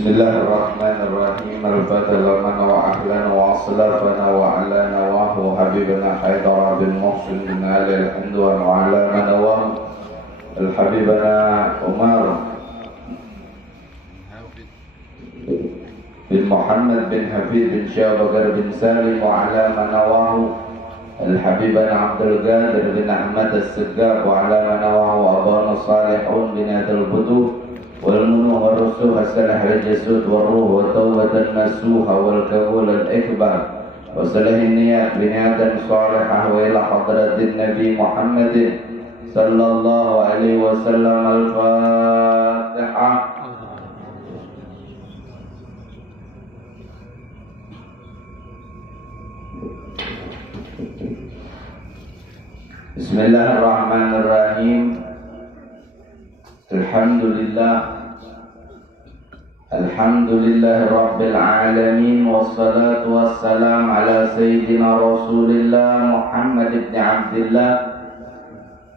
Bismillahirrahmanirrahim. Al-Fatihah wa ahlan wa aslafana wa alana wa habibana Haidar bin Muhsin bin Ali al-Hindu wa alana wa al-habibana Umar bin Muhammad bin Hafid bin Syabakar bin Salim wa alana wa al-habibana Abdul Qadir bin Ahmad al-Siggar wa alana wa abana Salihun bin Adil Butuh والمنوح والرسوح السلح الجسود والروح والتوبة النسوح والقبول الإكبر وصلح النيات بنيات صالحة وإلى حضرة النبي محمد صلى الله عليه وسلم. الفاتحة. Bismillahirrahmanirrahim. Alhamdulillah Rabbil Alamin. Wassalatu wassalam ala Sayyidina Rasulillah Muhammad ibn Abdillah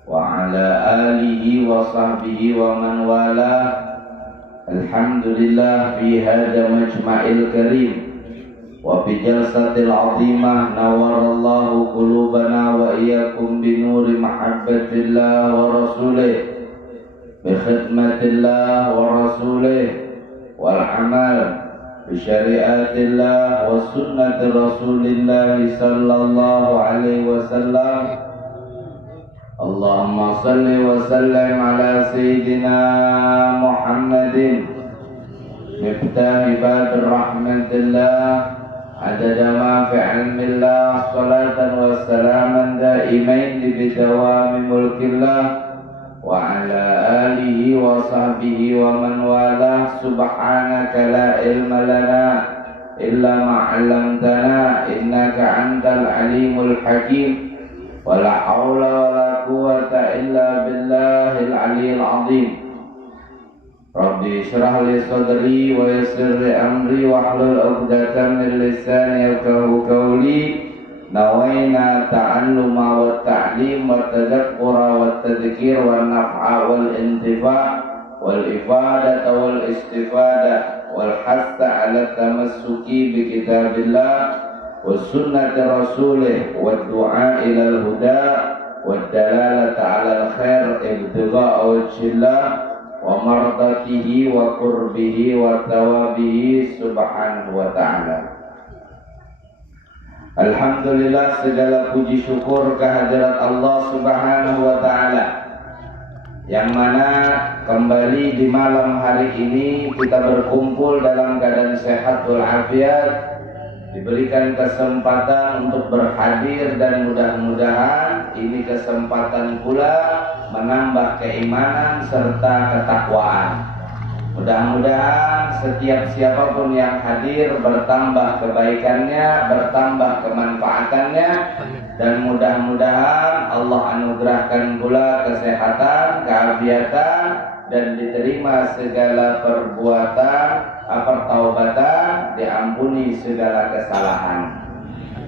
wa ala alihi wa sahbihi wa man wala. Alhamdulillah fi hadha majma'il karim wa fi jalsatil azimah nawarallahu qulubana wa iyyakum bi nuri mahabbatillah wa rasulih بخدمة الله ورسوله والعمل بشريعة الله وسنة رسول الله صلى الله عليه وسلم. اللهم صل وسلم على سيدنا محمد مفتاح باب رحمة الله عدد ما في علم الله صلاة وسلاما دائمين بدوام ملك الله wa ala alihi wa sahbihi wa man wala. Subhanaka la ilma lana illa ma 'allamtana innaka antal alimul hakim wa la haula wa la quwwata illa billahil aliyyil azim. Rabbi shrah li sadri wa yassir li amri wa hlul 'uqdatam min lisani yafqahu qawli. Nawaina ta'alluma wa ta'lim wa tadhakkura wa tadhkir wa naf'a wal intifa' wal ifadata wal istifada wal hassa ala tamassuki bi kitabillah wa sunnati rasulih wa du'a ila al huda wa dalalata ala al khair ibtigha'a wajhillah wa mardatihi wa qurbihi wa thawabihi subhanahu wa ta'ala. Alhamdulillah, segala puji syukur kehadirat Allah Subhanahu wa ta'ala, yang mana kembali di malam hari ini kita berkumpul dalam keadaan sehat walafiat, diberikan kesempatan untuk berhadir, dan mudah-mudahan ini kesempatan pula menambah keimanan serta ketakwaan. Mudah-mudahan setiap siapapun yang hadir bertambah kebaikannya, bertambah kemanfaatannya, dan mudah-mudahan Allah anugerahkan pula kesehatan, keafiatan, dan diterima segala perbuatan, pertaubatan, diampuni segala kesalahan.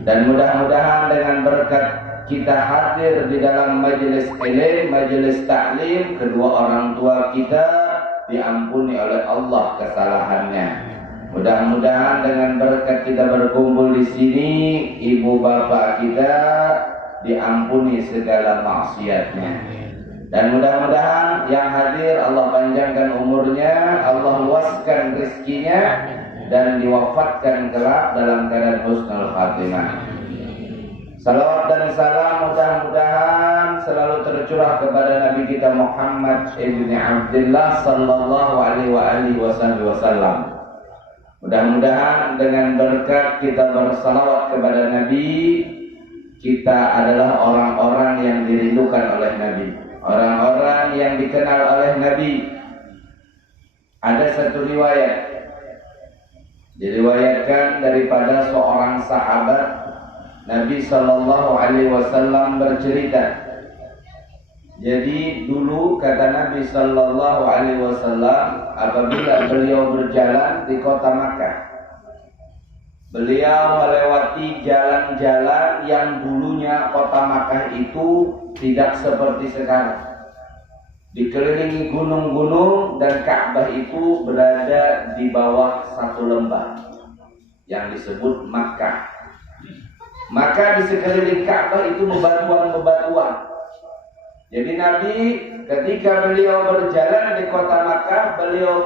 Dan mudah-mudahan dengan berkat kita hadir di dalam majelis ilmu, majelis taklim, kedua orang tua kita diampuni oleh Allah kesalahannya. Mudah-mudahan dengan berkat kita berkumpul di sini, ibu bapak kita diampuni segala maksiatnya. Dan mudah-mudahan yang hadir Allah panjangkan umurnya, Allah luaskan rezekinya, dan diwafatkan kelak dalam keadaan husnul khatimah. Salawat dan salam mudah-mudahan selalu tercurah kepada Nabi kita Muhammad ibn Abdillah sallallahu alaihi wasallam. Mudah-mudahan dengan berkat kita bersalawat kepada Nabi, kita adalah orang-orang yang dirindukan oleh Nabi, orang-orang yang dikenal oleh Nabi. Ada satu riwayat diriwayatkan daripada seorang sahabat Nabi sallallahu alaihi wasallam bercerita. Jadi dulu kata Nabi sallallahu alaihi wasallam, apabila beliau berjalan di kota Makkah, beliau melewati jalan-jalan yang dulunya kota Makkah itu tidak seperti sekarang. dikelilingi gunung-gunung, dan Ka'bah itu berada di bawah satu lembah yang disebut Makkah. Maka di sekeliling Ka'bah itu bebatuan-bebatuan. Jadi Nabi ketika beliau berjalan di kota Makkah, beliau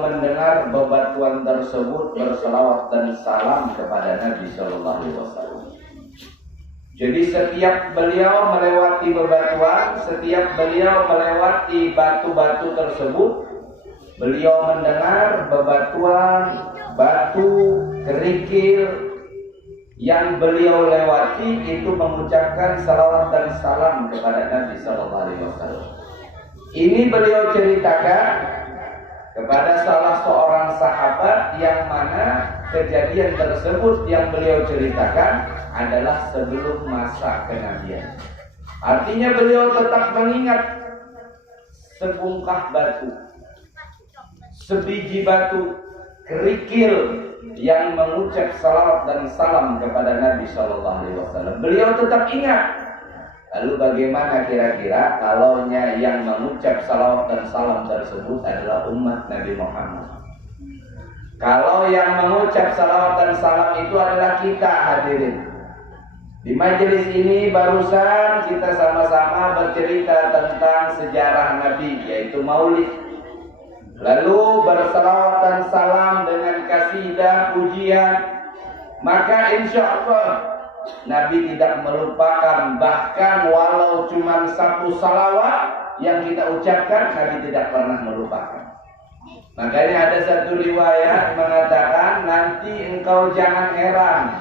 mendengar bebatuan tersebut berselawat dan salam kepada Nabi Shallallahu Alaihi Wasallam. Jadi setiap beliau melewati bebatuan, setiap beliau melewati batu-batu tersebut, beliau mendengar bebatuan, batu, kerikil yang beliau lewati itu mengucapkan salawat dan salam kepada Nabi Sallallahu Alaihi Wasallam. Ini beliau ceritakan kepada salah seorang sahabat yang mana kejadian tersebut yang beliau ceritakan adalah sebelum masa kenabian. Artinya beliau tetap mengingat sebungkah batu, sebiji batu, kerikil yang mengucap salawat dan salam kepada Nabi Shallallahu Alaihi Wasallam. Beliau tetap ingat. Lalu bagaimana kira-kira kalaunya yang mengucap salawat dan salam tersebut adalah umat Nabi Muhammad? Kalau yang mengucap salawat dan salam itu adalah kita, hadirin. Di majelis ini barusan kita sama-sama bercerita tentang sejarah Nabi, yaitu Maulid. Lalu bersalawat dan salam dengan kasidah pujian, maka insya Allah Nabi tidak melupakan, bahkan walau cuma satu salawat yang kita ucapkan, Nabi tidak pernah melupakan. Makanya ada satu riwayat mengatakan, nanti engkau jangan heran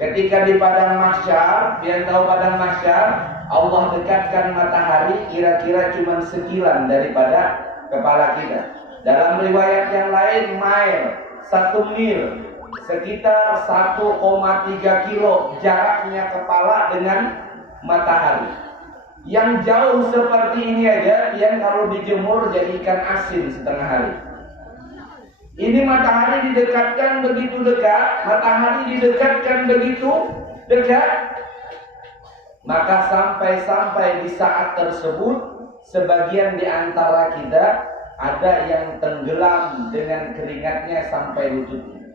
ketika di padang mahsyar. Yang tahu padang mahsyar, Allah dekatkan matahari kira-kira cuma sekilan daripada kepala kita. Dalam riwayat yang lain, satu mil, sekitar 1,3 kilo jaraknya kepala dengan matahari. Yang jauh seperti ini aja, yang kalau dijemur jadi ikan asin setengah hari. Ini matahari didekatkan begitu dekat, matahari didekatkan begitu dekat, maka sampai di saat tersebut sebagian di antara kita ada yang tenggelam dengan keringatnya sampai lututnya.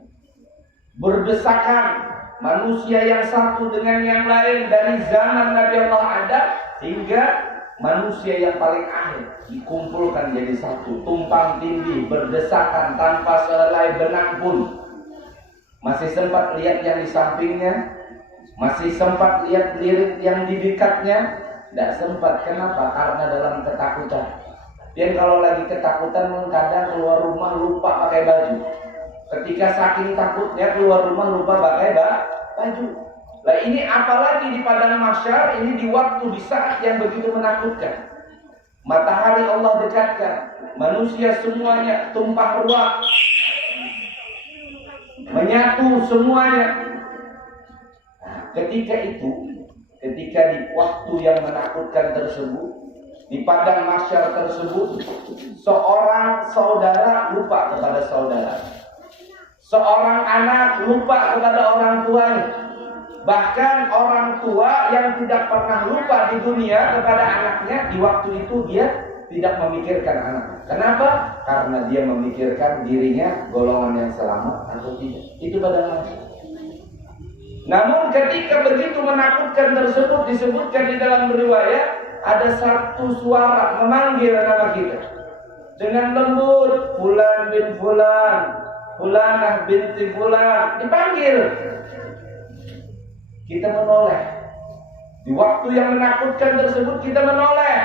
Berdesakan manusia yang satu dengan yang lain dari zaman Nabi Allah ada hingga manusia yang paling akhir dikumpulkan jadi satu, tumpang tindih, berdesakan tanpa sehelai benang pun. Masih sempat lihat yang di sampingnya, masih sempat lihat lirik yang di dekatnya. Tidak sempat. Kenapa? Karena dalam ketakutan. Dan kalau lagi ketakutan, kadang keluar rumah lupa pakai baju. Ketika saking takutnya keluar rumah lupa pakai baju. Nah ini apalagi di padang mahsyar, ini di waktu, di saat yang begitu menakutkan. Matahari Allah dekatkan, manusia semuanya tumpah ruah, menyatu semuanya. Nah, ketika di waktu yang menakutkan tersebut, di padang mahsyar tersebut, seorang saudara lupa kepada saudara, seorang anak lupa kepada orang tuanya. Bahkan orang tua yang tidak pernah lupa di dunia kepada anaknya, di waktu itu dia tidak memikirkan anaknya. Kenapa? Karena dia memikirkan dirinya golongan yang selamat atau tidak. Itu padang mahsyar. Namun ketika begitu menakutkan tersebut, disebutkan di dalam riwayat, ada satu suara memanggil nama kita dengan lembut, Fulan bin Fulan, Fulanah binti Fulan, dipanggil. Kita menoleh. Di waktu yang menakutkan tersebut kita menoleh.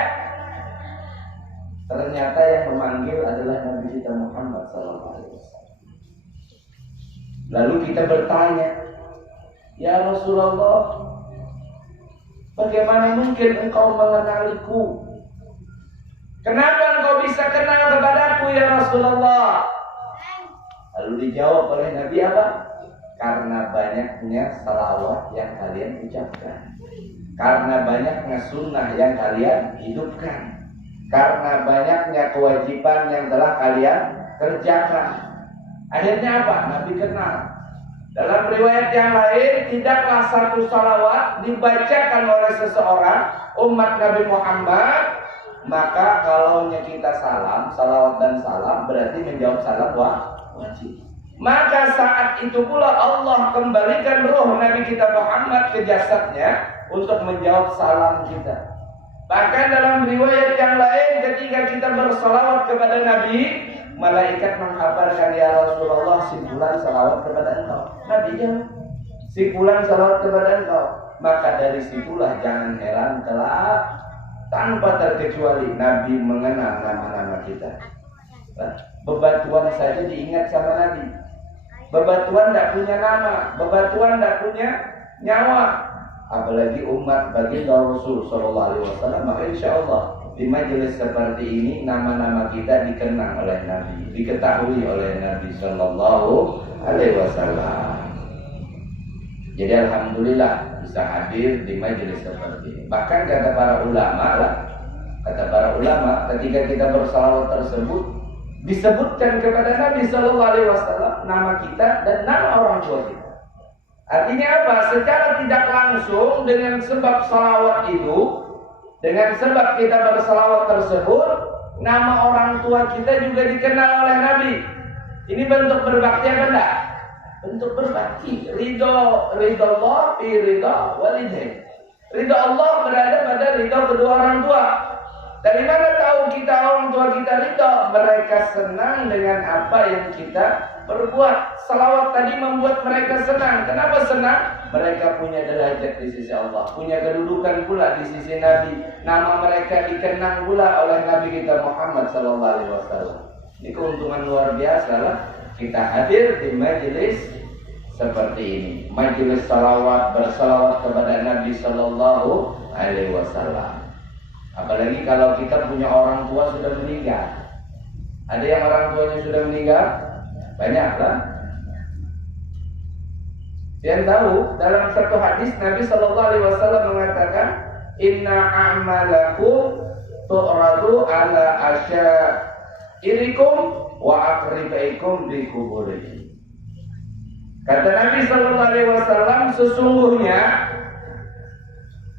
Ternyata yang memanggil adalah Nabi kita Muhammad SAW. Lalu kita bertanya, ya Rasulullah, bagaimana mungkin engkau mengenaliku? Kenapa engkau bisa kenal kepadaku ya Rasulullah? Lalu dijawab oleh Nabi apa? Karena banyaknya salawat yang kalian ucapkan, karena banyaknya sunnah yang kalian hidupkan, karena banyaknya kewajiban yang telah kalian kerjakan. Akhirnya apa? Nabi kenal. Dalam riwayat yang lain, tidaklah satu salawat dibacakan oleh seseorang umat Nabi Muhammad, maka kalau kita salam, salawat dan salam berarti menjawab salam wajib. Maka saat itu pula Allah kembalikan roh Nabi kita Muhammad ke jasadnya untuk menjawab salam kita. Bahkan dalam riwayat yang lain, ketika kita bersalawat kepada Nabi, malaikat menghabarkan, ya Rasulullah, simpulan salawat kepada engkau. Nabi jawab, simpulan salawat kepada engkau. Maka dari situlah jangan heran kelak tanpa terkecuali Nabi mengenal nama-nama kita. Bebatuan saja diingat sama Nabi. Bebatuan tidak punya nama, bebatuan tidak punya nyawa, apalagi umat baginda Rasul Sallallahu Alaihi Wasallam. Maka insya Allah di majelis seperti ini nama-nama kita dikenang oleh Nabi, diketahui oleh Nabi Sallallahu Alaihi Wasallam. Jadi alhamdulillah bisa hadir di majelis seperti ini. Bahkan kata para ulama, ketika kita bersalawat tersebut disebutkan kepada Nabi Sallallahu Alaihi Wasallam nama kita dan nama orang tua kita. Artinya apa? Secara tidak langsung dengan sebab salawat itu, dengan sebab kita bersalawat tersebut, nama orang tua kita juga dikenal oleh Nabi. Ini bentuk berbakti apa enggak? Bentuk berbakti. Ridho Allah fi ridho walidain. Ridho Allah berada pada ridho kedua orang tua. Dari mana tahu kita orang tua kita ridho? Mereka senang dengan apa yang kita berbuat. Salawat tadi membuat mereka senang. Kenapa senang? Mereka punya derajat di sisi Allah, punya kedudukan pula di sisi Nabi. Nama mereka dikenang pula oleh Nabi kita Muhammad Sallallahu Alaihi Wasallam. Ini keuntungan luar biasa lah kita hadir di majelis seperti ini. Majelis salawat, bersalawat kepada Nabi Sallallahu Alaihi Wasallam. Apalagi kalau kita punya orang tua sudah meninggal. Ada yang orang tuanya sudah meninggal? Banyak lah. Yang tahu dalam satu hadis Nabi Sallallahu Alaihi Wasallam mengatakan, Inna a'malakum tu'radu ala asyairikum wa aqribaikum di kuburihim. Kata Nabi Sallallahu Alaihi Wasallam, sesungguhnya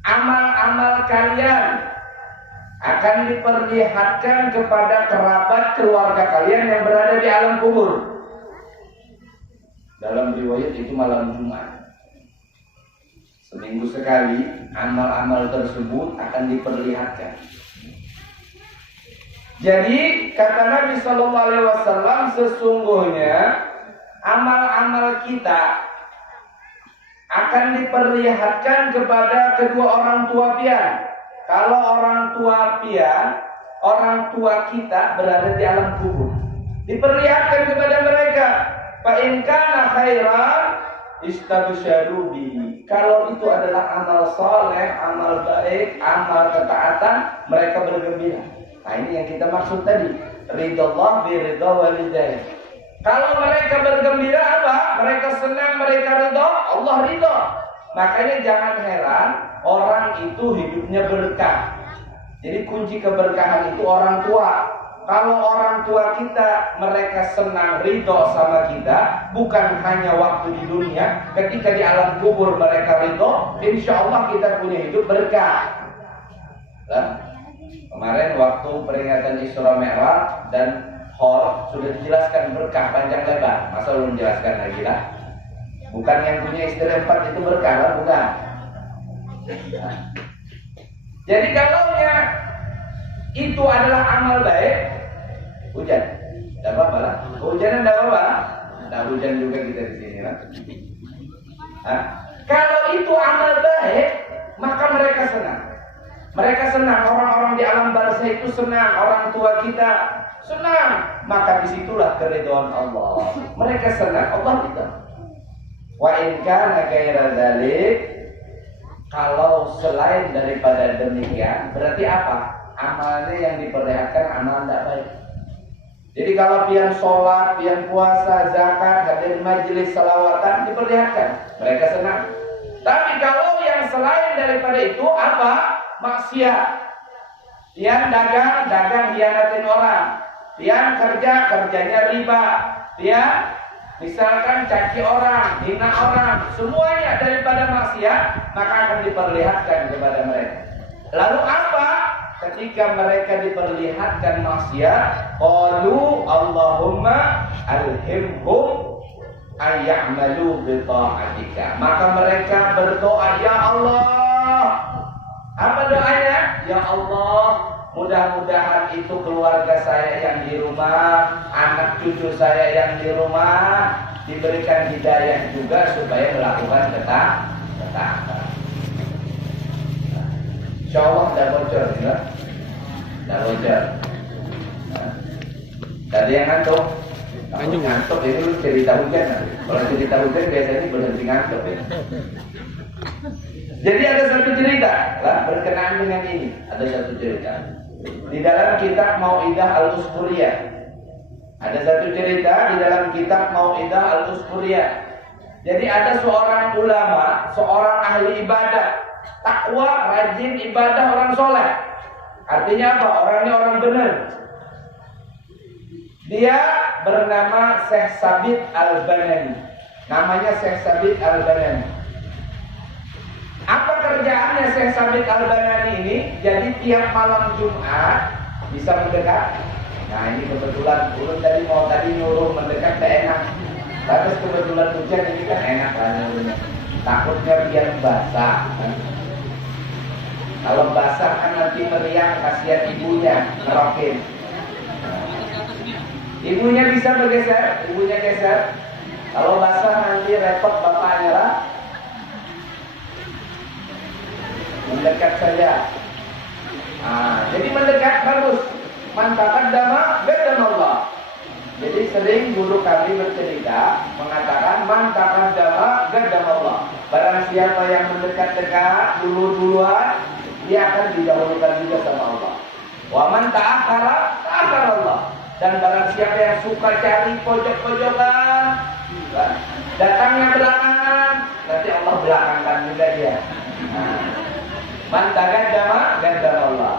amal-amal kalian akan diperlihatkan kepada kerabat keluarga kalian yang berada di alam kubur. Dalam riwayat itu malam Jumat. Seminggu sekali amal-amal tersebut akan diperlihatkan. Jadi kata Nabi Sallallahu Alaihi Wasallam, sesungguhnya amal-amal kita akan diperlihatkan kepada kedua orang tua pian. Kalau orang tua pian, orang tua kita berada di alam kubur, diperlihatkan kepada mereka. Fa in kana khairan istabsyaru bihi. Kalau itu adalah amal soleh, amal baik, amal ketaatan, mereka bergembira. Nah ini yang kita maksud tadi, ridallah bi ridha walidain. Kalau mereka bergembira apa? Mereka senang, mereka ridha, Allah ridha. Makanya jangan heran orang itu hidupnya berkah. Jadi kunci keberkahan itu orang tua. Kalau orang tua kita mereka senang ridho sama kita, bukan hanya waktu di dunia, ketika di alam kubur mereka ridho, insya Allah kita punya hidup berkah. Nah, kemarin waktu peringatan Isra Mi'raj dan Hor sudah dijelaskan berkah panjang lebar. Masa belum menjelaskan lagi lah? Bukan yang punya istri 4 itu berkah lah, bukan. Jadi kalaunya itu adalah amal baik, hujan, tidak apa-apa lah. Hujan tidak apa-apa, tidak hujan juga kita di sini lah. Kalau itu amal baik, maka mereka senang. Mereka senang, orang-orang di alam barzah itu senang, orang tua kita senang. Maka disitulah keridhaan Allah. Mereka senang, Allah ridha. Wa in kana ghaira dzalik, kalau selain daripada demikian, berarti apa? Amalnya yang diperlihatkan amal tidak baik. Jadi kalau pian sholat, pian puasa, zakat, hadir majelis salawatan diperlihatkan, mereka senang. Tapi kalau yang selain daripada itu apa? Maksiat. Pian dagang hianatin orang. Pian kerjanya riba. Pian misalkan caci orang, hina orang, semuanya daripada maksiat, maka akan diperlihatkan kepada mereka. Lalu apa? Ketika mereka diperlihatkan maksiat, qalu Allahumma alhimhum ayya'malu bi ta'atika. Maka mereka berdoa, ya Allah. Apa doanya? Ya Allah, mudah-mudahan itu keluarga saya yang di rumah, anak cucu saya yang di rumah diberikan hidayah juga supaya melakukan ketaatan. Insya Allah tidak bocor juga, tidak bocor. Tadi yang ngantuk, ngantuk itu cerita hujan. Kalau cerita hujan biasanya berhenti ngantuk. Jadi ada satu cerita lah berkenaan dengan ini. Ada satu cerita di dalam kitab Mau'idah Al-Usburiyah. Ada satu cerita di dalam kitab Mau'idah Al-Usburiyah. Jadi ada seorang ulama, seorang ahli ibadah, takwa, rajin ibadah, orang soleh. Artinya apa? Orangnya orang benar. Dia bernama Syekh Sabit Al-Banani. Namanya Syekh Sabit Al-Banani. Apa kerjaannya Syekh Sabit Al-Banani ini? Jadi tiap malam Jumat bisa mendekat. Nah ini kebetulan ulun tadi nyuruh mendekat tak enak. Terus kebetulan hujan ini kan enak lah nyuruhnya. Takutnya biar basah. Kalau basah kan nanti meriang, kasihan ibunya ngerokin. Ibunya bisa bergeser, ibunya geser. Kalau basah nanti repot bapaknya lah. Mendekat saja. Jadi mendekat bagus. Mantakan dama bedam Allah. Jadi sering guru kami bercerita mengatakan mantakan dama bedam Allah. Barang siapa yang mendekat-dekat duluan, dia akan didahulukan juga sama Allah. Wa man ta'akhara Allah. Dan barang siapa yang suka cari pojok-pojokan, datangnya belakangan, nanti Allah belakangkan juga dia. Mantakan dama gandam Allah.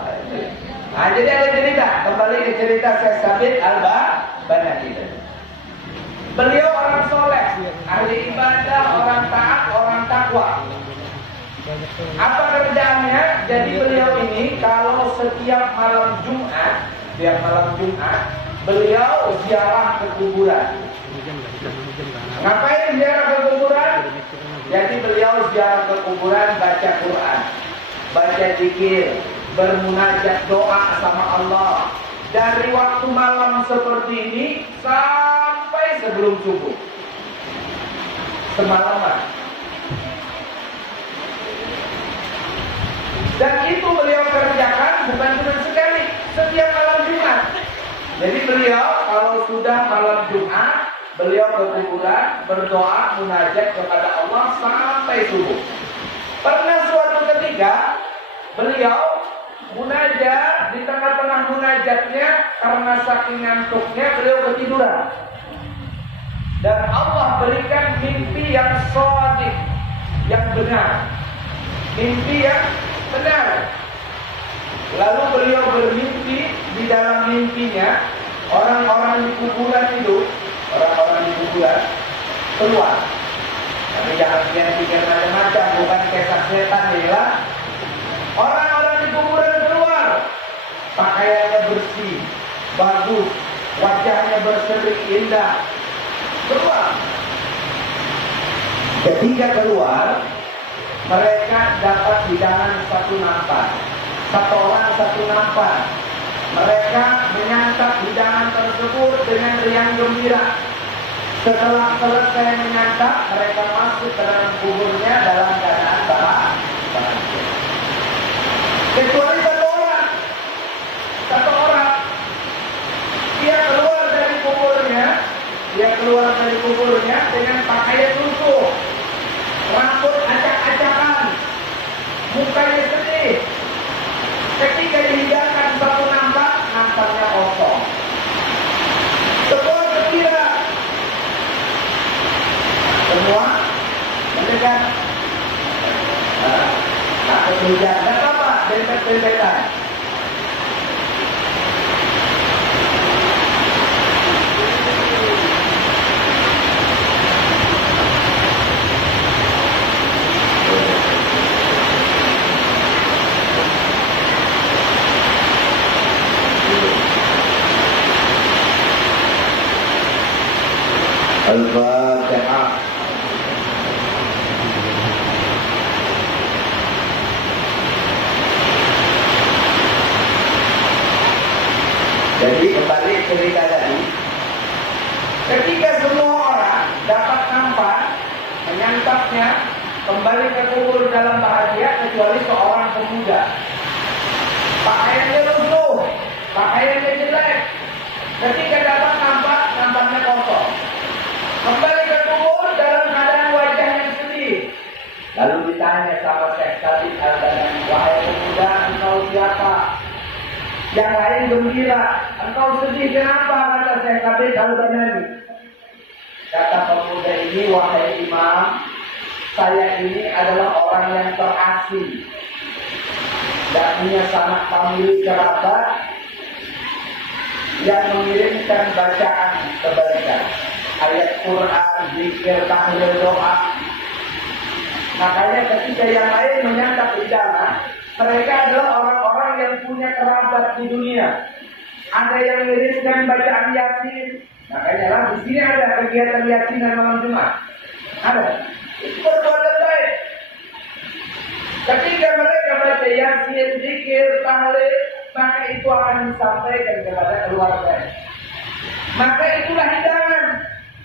Nah, jadi ada cerita, kembali ke cerita Syekh Sabit Al-Banani. Beliau orang soleh, ahli ibadah, orang taat, orang takwa. Apa kerjaannya? Jadi beliau ini kalau setiap malam Jumat, beliau ziarah ke kuburan. Ngapain ziarah ke kuburan? Jadi beliau ziarah ke kuburan, baca Quran, baca zikir, bermunajat doa sama Allah. Dari waktu malam seperti ini sampai sebelum subuh, semalaman. Dan itu beliau kerjakan bukan cuma sekali, setiap malam Jumat. Jadi beliau kalau sudah malam Jumat, beliau ke kuburan, berdoa, munajat kepada Allah sampai subuh. Pernah suatu ketika beliau munajat, di tengah-tengah munajatnya karena saking ngantuknya beliau ketiduran. Dan Allah berikan mimpi yang shadiq, yang benar. Mimpi yang benar. Lalu beliau bermimpi, di dalam mimpinya orang-orang di kuburan itu, keluar. Tapi jangan pikir macam-macam, bukan kisah setan ya. Orang-orang di kuburan keluar, pakaiannya bersih, bagus, wajahnya berseri indah, keluar. Ketika keluar, mereka dapat hidangan satu nampan, satu orang satu nampan. Mereka menyantap hidangan tersebut dengan riang gembira. Setelah selesai menyantap, mereka masuk ke dalam kuburnya dalam keadaan bahagia. Kecuali satu orang, dia keluar dari kuburnya dengan pakaian lusuh, rambut acak-acakan, mukanya sedih. Ketika dihidangkan satu nampaknya kosong. Semua gembira. Semua mendekat. Takut hujan, dan apa? Dempet-dempetan. Al-Fatihah. Jadi kembali cerita tadi, ketika semua orang dapat nampak menyantapnya kembali ke kubur dalam bahagia kecuali seorang pemuda. Pakaiannya lusuh, pakaiannya jelek. Ketika dapat nampak, nampaknya kosong. Kembali ke kubur dalam keadaan wajah yang sedih. Lalu ditanya sama Syekh Sabit Al-Banani, wahai pemuda, engkau siapa? Yang lain gembira, engkau sedih kenapa? Kata Syekh Sabit Al-Banani. Kata pemuda ini, wahai imam, saya ini adalah orang yang terasing, tidak punya sanak famili kerabat yang mengirimkan bacaan kebaikan, ayat Quran, zikir, tahlil, doa. Makanya ketika yang lain menyantap hidangan, mereka adalah orang-orang yang punya kerabat di dunia. Ada yang mengirimkan bacaan Yasin. Makanya lah di sini ada kegiatan Yasin dan malam Jumat. Ada. Itu perbuatan baik. Ketika mereka baca Yasin, zikir, tahlil, maka itu akan disampaikan kepada keluarga. Maka itulah hidangan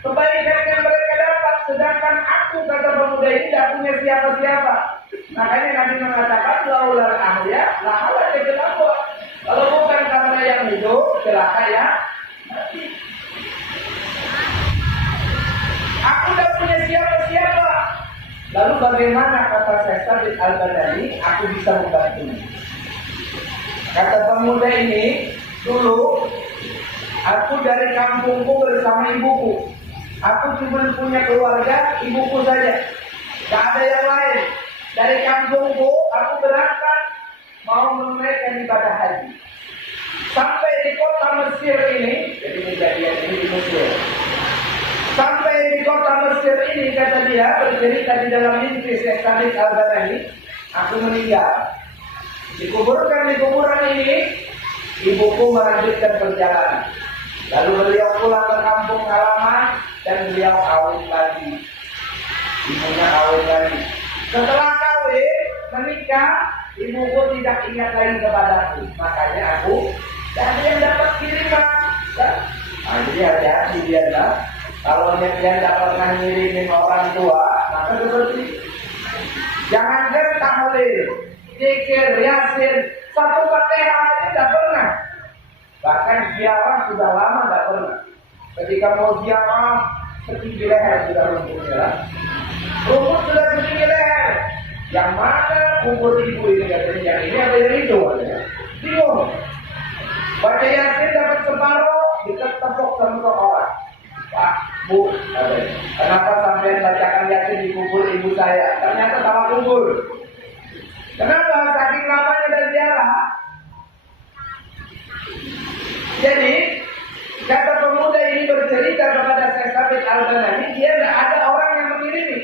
kebaikan yang mereka dapat. Sedangkan aku, kata pemuda ini, tidak punya siapa-siapa. Makanya Nabi mengatakan, laulal ahya, lahala kejelabwa. Kalau bukan karena yang hidup, celaka ya mati. Aku tidak punya siapa-siapa. Lalu bagaimana, kata Syekh Sabit Al-Banani, aku bisa membantu? Kata pemuda ini, dulu aku dari kampungku bersama ibuku. Aku cuma punya keluarga, ibuku saja. Tidak ada yang lain. Dari kampungku, aku berangkat mau menunaikan ibadah haji. Sampai di kota Mesir ini, jadi kejadian ini di Mesir. Sampai di kota Mesir ini, kata dia, bercerita di dalam mimpi Syekh Sabit Al-Banani, aku meninggal. Dikuburkan di kuburan ini, ibuku melanjutkan perjalanan. Lalu beliau pulang ke kampung halaman dan beliau kawin lagi. Ibunya kawin lagi. Setelah kawin, menikah, ibuku tidak ingat lagi kepadaku. Makanya aku dan yang dapat kiriman. Nah, jadi hati-hati dia lah. Kalau dia tidak pernah ngirimin orang tua, maka seperti jangan tahlil, zikir, yasin, satu Fatihah aja tidak pernah. Bahkan ziarah sudah lama tidak pernah. Ketika mau ziarah, setinggi leher sudah rumputnya. Rumput sudah setinggi leher. Yang mana kubur ibu ini katanya, yang ini apa yang itu? Bingung. Baca yasin dapat separuh, ditepuk sama orang. Pak, Bu, kenapa sampai bacakan yasin di kubur ibu saya? Ternyata salah kubur. Kenapa? Saking lamanya dan ziarah. Jadi, kata pemuda ini bercerita kepada Syekh Sabit Al-Banani, dia tidak ada orang yang mengirimi.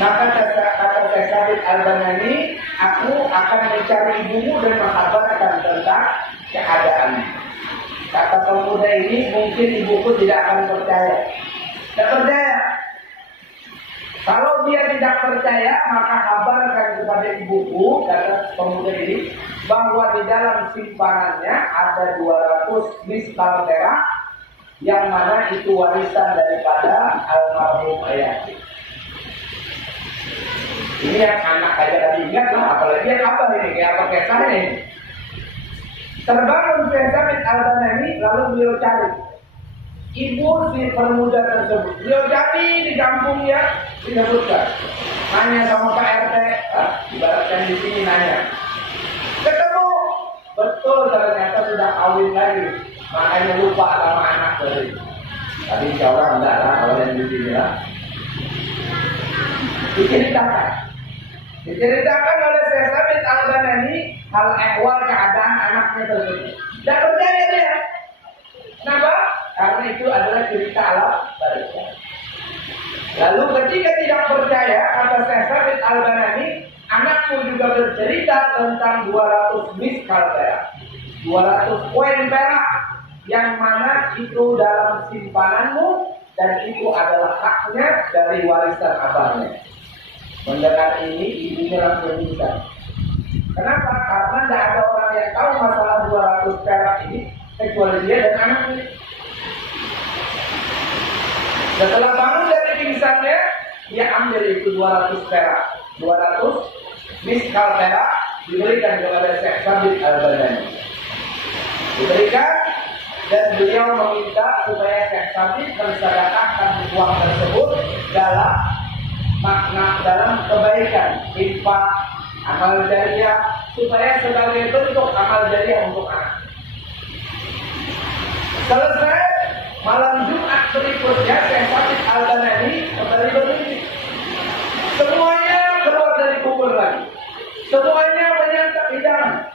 Maka kata Syekh Sabit Al-Banani, aku akan mencari ibumu dan menghabarkan tentang keadaannya. Kata pemuda ini, mungkin ibuku tidak akan percaya. Tidak percaya. Kalau dia tidak percaya, maka kabarkan kepada ibuku, kata pemuda ini, bahwa di dalam simpanannya ada 200 miskal perak, yang mana itu warisan daripada almarhum ayah. Ini yang anak aja tadi ingat lah, apalagi yang apa ini, kayak apa kisahnya ini. Terbangun Syekh Sabit Al-Banani, lalu beliau cari ibu si pemuda tersebut. Beliau cari di kampungnya, disebutkan. Nanya sama Pak RT, ibaratkan di sini nanya. Ketemu, betul ternyata sudah kawin lagi. Makanya lupa sama anak tadi. Tapi insya Allah enggak lah, kalau yang di sini lah. Diceritakan oleh Syekh Sabit Al-Banani hal ehwal keadaan anaknya tersebut. Tidak percaya dia. Kenapa? Karena itu adalah cerita alam barzah. Lalu ketika tidak percaya, kata Syekh Sabit Al-Banani, anakku juga bercerita tentang 200 miskal perak, 200 koin perak, yang mana itu dalam simpananmu dan itu adalah haknya dari warisan abahnya. Mendengar ini, ibunya langsung bisa. Kenapa? Karena tidak ada orang yang tahu masalah 200 perak ini kecuali dia dan anaknya. Setelah bangun dari pingsannya, dia ambil itu 200 perak, 200 miskal perak diberikan kepada Syekh Sabit Al-Badani. Diberikan dan beliau meminta supaya Syekh Sabit mensedekahkan uang tersebut dalam makna, dalam kebaikan, infak, amal jariah, supaya sebagai bentuk amal jariah untuk anak. Selesai malam Jumat berikutnya, Syekh Sabit Al-Badani kembali berdiri. Semuanya keluar dari kubur lagi. Semuanya menyantap hidangan.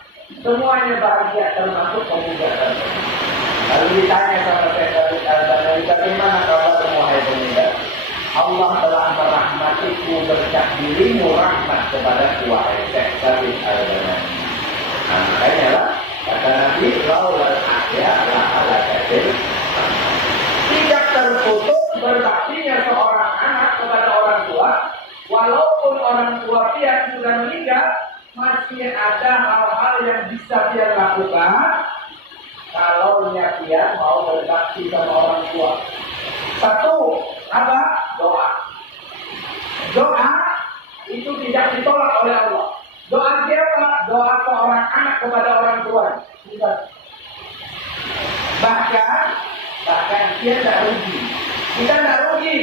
Semuanya bahagia termasuk pemuda tersebut. Lalu ditanya sama Syekh Sabit Al-Badani, bagaimana kabarmu hai pemuda? Allah telah merahmatiku berkat dirimu rahmat kepada wahai Syekh Sabit Al-Badani. Nah, makanya lah kata Nabi, laulal ahya la ala kadir. Tidak terputus berbaktinya seorang anak kepada orang tua, walaupun orang tua dia sudah meninggal, masih ada hal-hal yang bisa dia lakukan kalau dia mau berbakti sama orang tua. Satu, apa? Doa. Doa itu tidak ditolak oleh Allah. Doa siapa? Doa seorang anak kepada orang tua. Bahkan dia tidak rugi. Kita tidak rugi.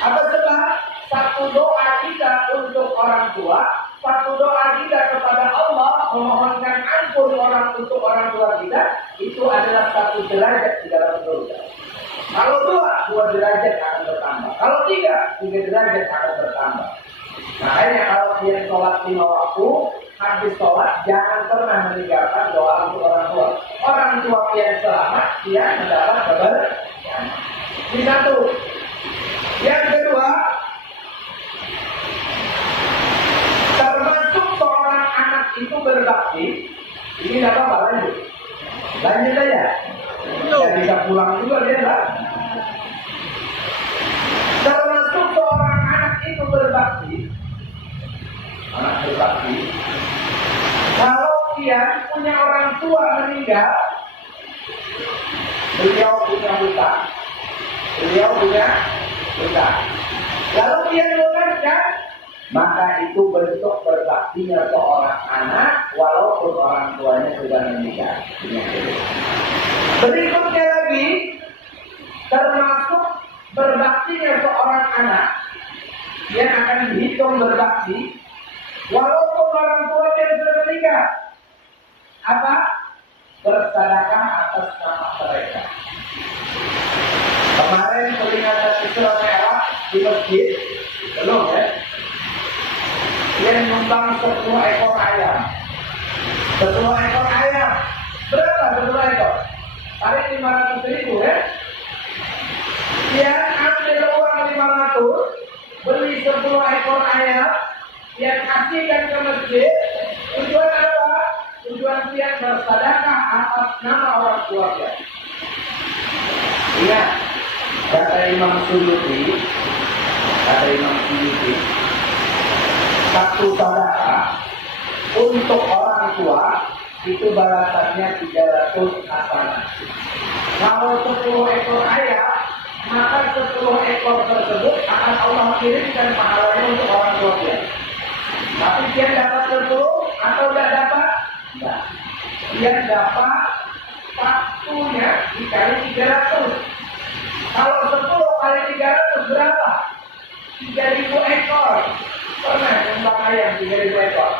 Apa sebab? Satu doa kita untuk orang tua, satu doa kita kepada Allah memohonkan ampun untuk orang tua kita, itu adalah satu derajat di dalam surga. Kalau dua derajat akan bertambah. Kalau tiga derajat akan bertambah. Makanya kalau dia sholat 5 waktu, habis sholat jangan pernah meninggalkan doa untuk orang tua. Orang tua yang selamat, dia mendapat keberkahan. Ini satu. Yang kedua, termasuk seorang anak itu berbakti. Ini apa lanjut? Lanjut aja. Tidak bisa pulang juga dia lah. Termasuk seorang anak itu berbakti. Anak berbakti. Kalau dia punya orang tua meninggal, beliau punya hutang. Lalu dia lunaskan, maka itu bentuk berbaktinya seorang anak walaupun orang tuanya sudah meninggal. Berikutnya lagi, termasuk berbaktinya seorang anak yang akan dihitung berbakti walaupun orang tuanya sudah meninggal. Apa? Bersedekah atas nama mereka. Kemarin peringatan Isra Mi'raj di masjid, belum ya? Dia nyumbang 10 ekor ayam. 10 ekor ayam. Berapa 10 ekor? Tarik 500.000 ya. Dia ambil uang 500, beli 10 ekor ayam, dia kasihkan ke masjid. Tujuan apa? Tujuan dia bersedekah atas nama orang tua dia. Ingat, kata Imam Suyuti, satu sedekah untuk orang tua itu balasannya 300 hasanah. Kalau 10 ekor ayam, maka 10 ekor tersebut akan Allah kirimkan pahalanya untuk orang tua dia. Tapi dia dapat 10 atau tidak dapat? Tidak. Dia dapat satunya dikali 300. Kalau 10 kali 300 berapa? 3.000 ekor. Pernah nyumbang ayam 3.000 ekor.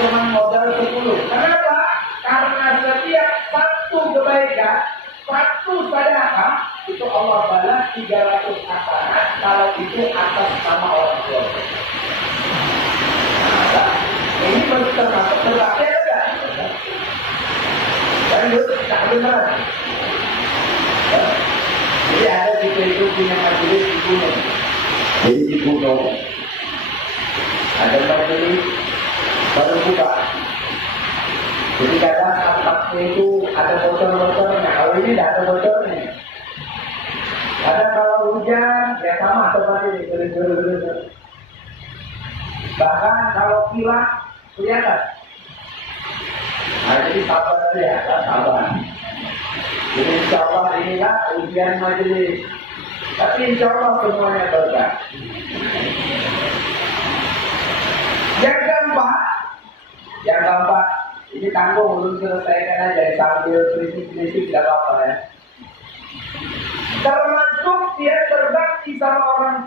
Cuma modal 10. Kenapa? Karena setiap satu kebaikan, satu sedekah itu Allah balas 300 hasanah kalau itu atas nama orang tua. Nah, ini termasuk berbakti ada. Lanjut, tak benar. Jadi ada di itu punya majelis di gunung. Jadi di gunung ada majelis baru buka. Jadi kadang atapnya itu ada bocor-bocornya. Kalau ini tidak ada bocornya. Ada kalau hujan, ya sama seperti ini, gering-gering. Bahkan kalau kilat, kelihatan. Nah, jadi sabar ya, sabar. Jadi insya Allah inilah ujian majelis. Tapi insya Allah semuanya berkah. Yang keempat, ini tanggung belum selesaikan aja, sambil kritik-kritik tidak apa-apa ya. Termasuk dia berbakti sama orang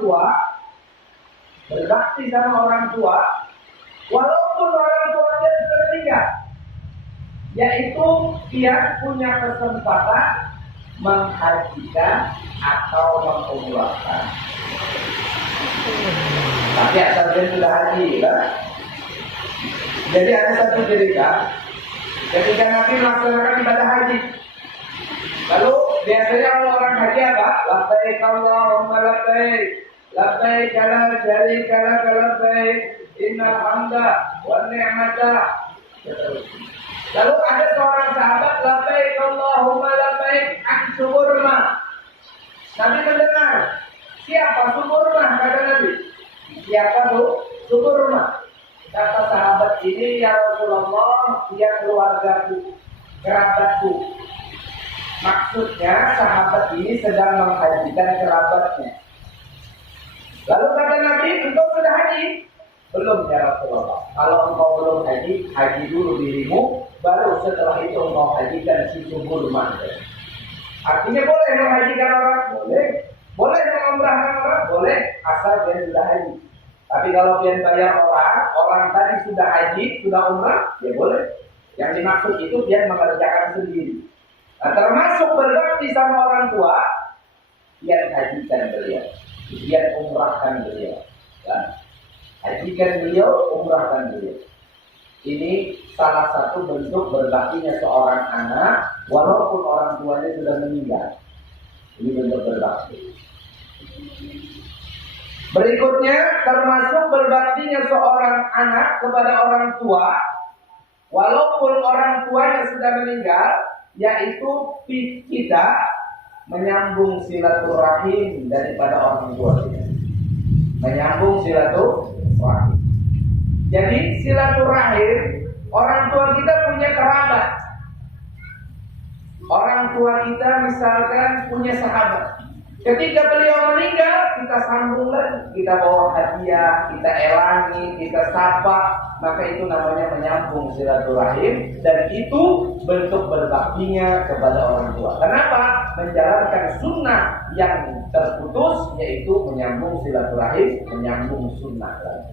tua, walaupun orang tuanya sudah meninggal, yaitu dia punya kesempatan menghajikan atau mengumrahkan. Tapi asal dia sudah haji, kan? Jadi ada satu cerita, ketika Nabi melaksanakan ibadah haji, lalu biasanya kalau orang haji apa? Labbaik Allahumma labbaik, labbaik la syarika lak labbaik, innal hamda wan ni'mata. Lalu ada seorang sahabat, labbaik Allahumma labbaik an-suburma. Nabi mendengar, siapa suburma? Kata Nabi, siapa tuh suburma? Kata sahabat ini, ya Rasulullah, dia keluargaku, kerabatku. Maksudnya sahabat ini sedang menghajikan kerabatnya. Lalu kata Nabi, engkau sudah haji? Belum ya Rasulullah. Kalau engkau belum haji, haji dulu dirimu, baru setelah itu engkau hajikan si suburma. Artinya boleh menghajikan orang? Boleh. Boleh mengumrahkan orang? Boleh, asal dia sudah haji. Tapi kalau dia bayar orang tadi sudah haji, sudah umrah, ya boleh. Yang dimaksud itu dia mengerjakan sendiri. Nah, termasuk berbakti sama orang tua, dia hajikan beliau, dia umrahkan beliau. Ya. Hajikan beliau, umrahkan beliau. Ini salah satu bentuk berbaktinya seorang anak, walaupun orang tuanya sudah meninggal. Ini bentuk berbakti. Berikutnya, termasuk berbaktinya seorang anak kepada orang tua, walaupun orang tuanya sudah meninggal, yaitu kita menyambung silaturahim daripada orang tua kita. Menyambung silaturahim. Jadi silaturahim, orang tua kita punya kerabat. Orang tua kita misalkan punya sahabat. Ketika beliau meninggal, kita sambung lagi, kita bawa hadiah, kita elangi, kita sapa, maka itu namanya menyambung silaturahim, dan itu bentuk berbaktinya kepada orang tua. Kenapa? Menjalankan sunnah yang terputus, yaitu menyambung silaturahim, menyambung sunnah lagi.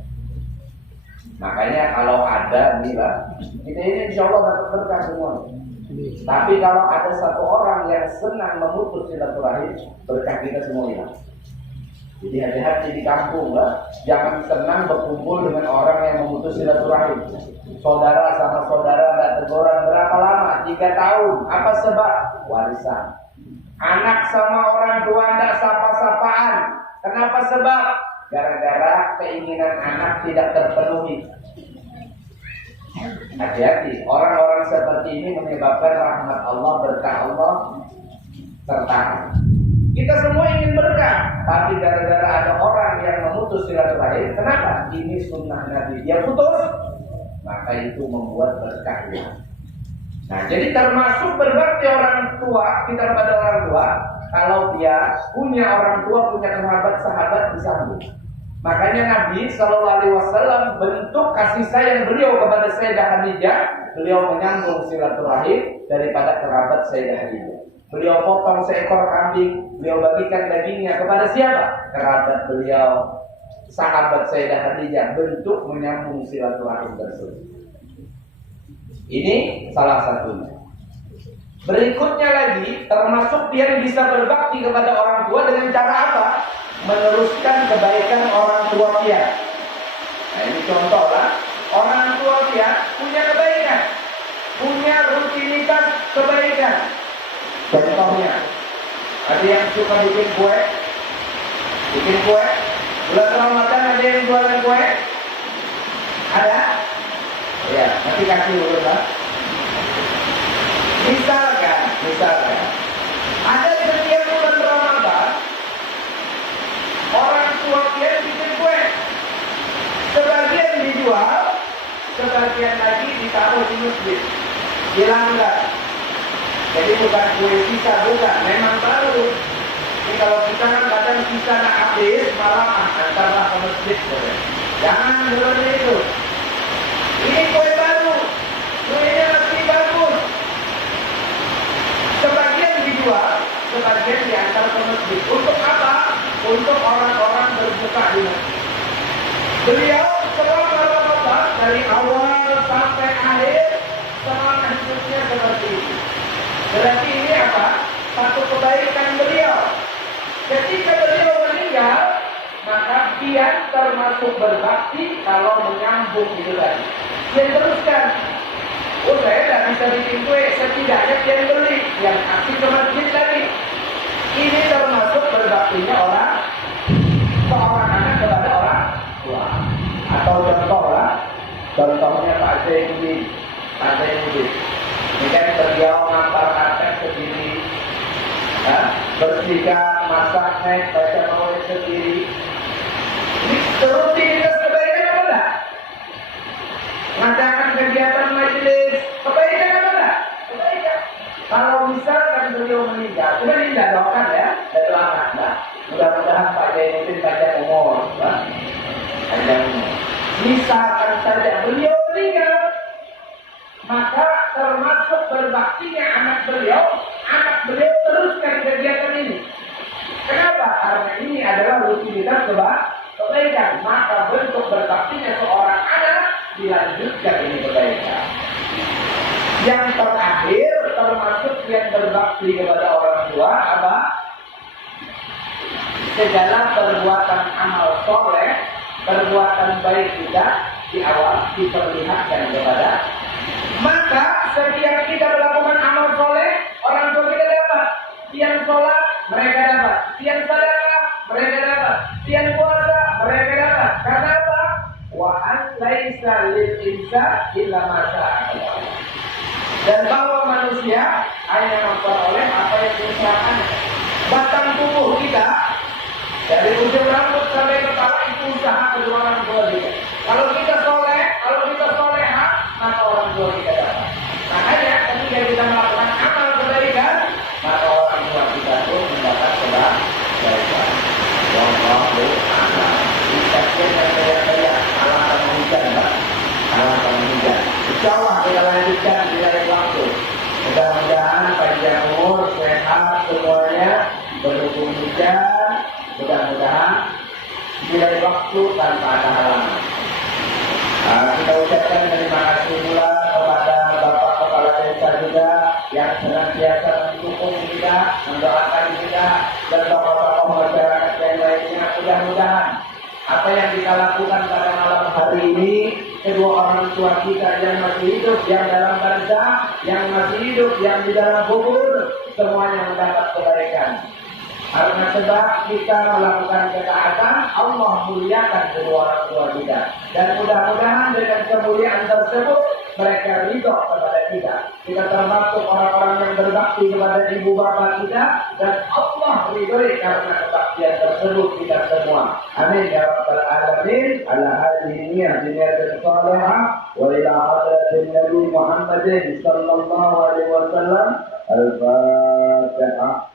Makanya kalau ada mila, kita ini insya Allah dapat berkah semua. Tapi kalau ada satu orang yang senang memutus silaturahim, berkah kita semua hilang. Jadi hati-hati di kampung lah, jangan senang berkumpul dengan orang yang memutus silaturahim. Saudara sama saudara tidak teguran berapa lama? 3 tahun. Apa sebab? Warisan. Anak sama orang tua tidak sapa-sapaan. Kenapa sebab? Gara-gara keinginan anak tidak terpenuhi. Hati-hati, orang-orang seperti ini menyebabkan rahmat Allah, berkah Allah tertahan. Kita semua ingin berkah, tapi gara-gara ada orang yang memutus silaturahim, kenapa? Ini sunnah Nabi, dia putus, maka itu membuat berkah ya. Nah, jadi termasuk berbakti orang tua, kita pada orang tua, kalau dia punya orang tua, punya sahabat disambung. Makanya Nabi SAW bentuk kasih sayang beliau kepada Sayyidah Khadijah, beliau menyambung silaturahim daripada kerabat Sayyidah Khadijah. Beliau potong seekor kambing, beliau bagikan dagingnya kepada siapa? Kerabat beliau, sahabat Sayyidah Khadijah, bentuk menyambung silaturahim tersebut. Ini salah satunya. Berikutnya lagi, termasuk dia bisa berbakti kepada orang tua dengan cara apa? Meneruskan kebaikan orang tua dia. Nah, ini contoh lah. Orang tua dia punya kebaikan, punya rutinitas kebaikan. Contohnya, ada yang suka bikin kue. Bulan Ramadan ada yang jualan kue? Ada? Ya, nanti kasih dulu lah. Misalkan, ada setiap bulan Ramadan masjid. Hilangkan. Jadi bukan kue sisa, bukan. Memang baru. Ini kalau kita kan kadang sisa nak habis, malah antarlah ke masjid. Jangan seperti itu. Ini kue baru. Kuenya masih bagus. Sebagian dijual, sebagian diantar ke masjid. Untuk apa? Untuk orang-orang berbuka di masjid. Beliau selama Ramadan dari awal sampai akhir selama hidupnya seperti itu. Berarti ini apa? Satu kebaikan beliau. Ketika beliau meninggal, maka dia termasuk berbakti kalau menyambung itu tadi. Dia teruskan. Oh, saya tidak bisa bikin kue, setidaknya dia beli yang kasih ke masjid lagi. Ini termasuk berbaktinya seorang anak kepada orang tua. Atau contoh lah, contohnya Pak Zainuddin. Ini kan beliau ngampar karpet sendiri, bersihkan, masak, baca maulid sendiri. Ini rutinitas kebaikan apa enggak? Mengadakan kegiatan majelis kebaikan apa enggak? Kebaikan. Kalau misalkan beliau meninggal, coba ini doakan ya, doakan lah. Mudah-mudahan Pak Zainuddin panjang umur, panjang umur. Misalkan saja beliau meninggal, maka termasuk berbaktinya anak beliau teruskan kegiatan ini. Kenapa? Karena ini adalah rutinitas kebaikan. Maka bentuk berbaktinya seorang anak dilanjutkan ini kebaikan. Yang terakhir termasuk yang berbakti kepada orang tua apa? Segala perbuatan amal soleh, perbuatan baik kita di awal diperlihatkan kepada. Maka setiap kita melakukan amal soleh, orang tua kita dapat. Tiang sholat, mereka dapat. Tiang sedekah, mereka dapat. Tiang puasa, mereka dapat. Karena apa? Wa an laisa lil insan illa ma syaa. Dan bahwa manusia hanya memperoleh apa yang diusahakan. Batang tubuh kita dari ujung rambut sampai kepala itu usaha kedua orang tua kita. Kalau kita soleh, kalau kita soleha, maka orang tua kita dapat. Makanya ketika kita melakukan amal kebaikan, maka orang tua kita pun mendapat kebaikan. Wallahu a'lam. Dikasih dan saya alam sama hujan, Pak. Alam sama hujan. Insyaallah kita lanjutkan di lain waktu. Mudah-mudahan panjang umur, sehat semuanya, berhubung hujan. Mudah-mudahan di lain waktu tanpa ada halangan. Kita ucapkan terima kasih pula kepada Bapak Kepala Desa juga yang senantiasa mendukung kita, mendoakan kita, dan tokoh-tokoh masyarakat yang lainnya. Mudah-mudahan apa yang kita lakukan pada malam hari ini, kedua orang tua kita yang masih hidup, yang dalam barzah, yang masih hidup, yang di dalam kubur, semuanya mendapat kebaikan. Karena sebab kita melakukan ketaatan, Allah muliakan kedua orang tua kita. Dan mudah-mudahan dengan kemuliaan tersebut, mereka ridho kepada kita. Kita termasuk orang-orang yang berbakti kepada ibu bapak kita. Dan Allah ridho karena kebaktian tersebut kita semua. Amin ya rabbal alamin. Ala hadhihi niyatin salihah wa ila hadratin Nabi Muhammadin sallallahu alaihi wasallam. Al-Fatihah.